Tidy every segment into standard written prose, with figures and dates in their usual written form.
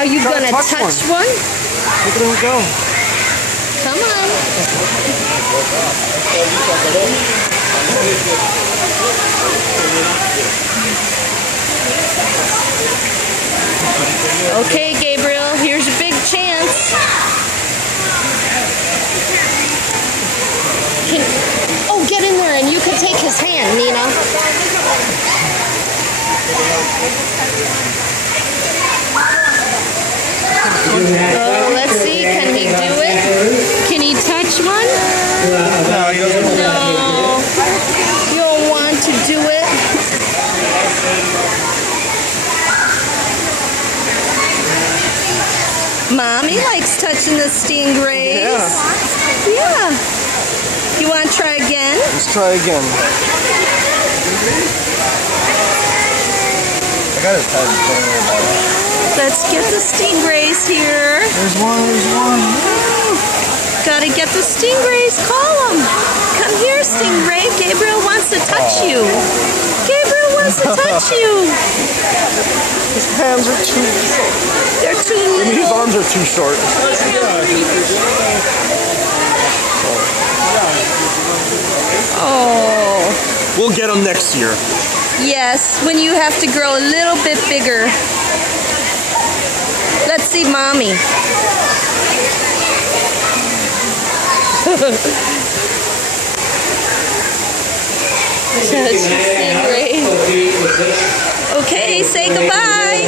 Are you Gotta gonna touch one? Look at him go. Come on. Okay, Gabriel, here's your big chance. Oh, get in there and you can take his hand, Nina. Oh, let's see. Can he do it? Can he touch one? No, he doesn't. No. You don't want to do it. Mommy likes touching the stingrays. Yeah. You want to try again? Let's try again. I got his head. Let's get the stingrays here. There's one, there's one. Gotta get the stingrays. Call them. Come here, stingray. Gabriel wants to touch you. Gabriel wants to touch you. His hands are too short. They're too little. Maybe his arms are too short. Oh. We'll get him next year. Yes, when you have to grow a little bit bigger. Let's see Mommy. Okay, say goodbye.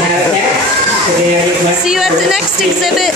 See you at the next exhibit.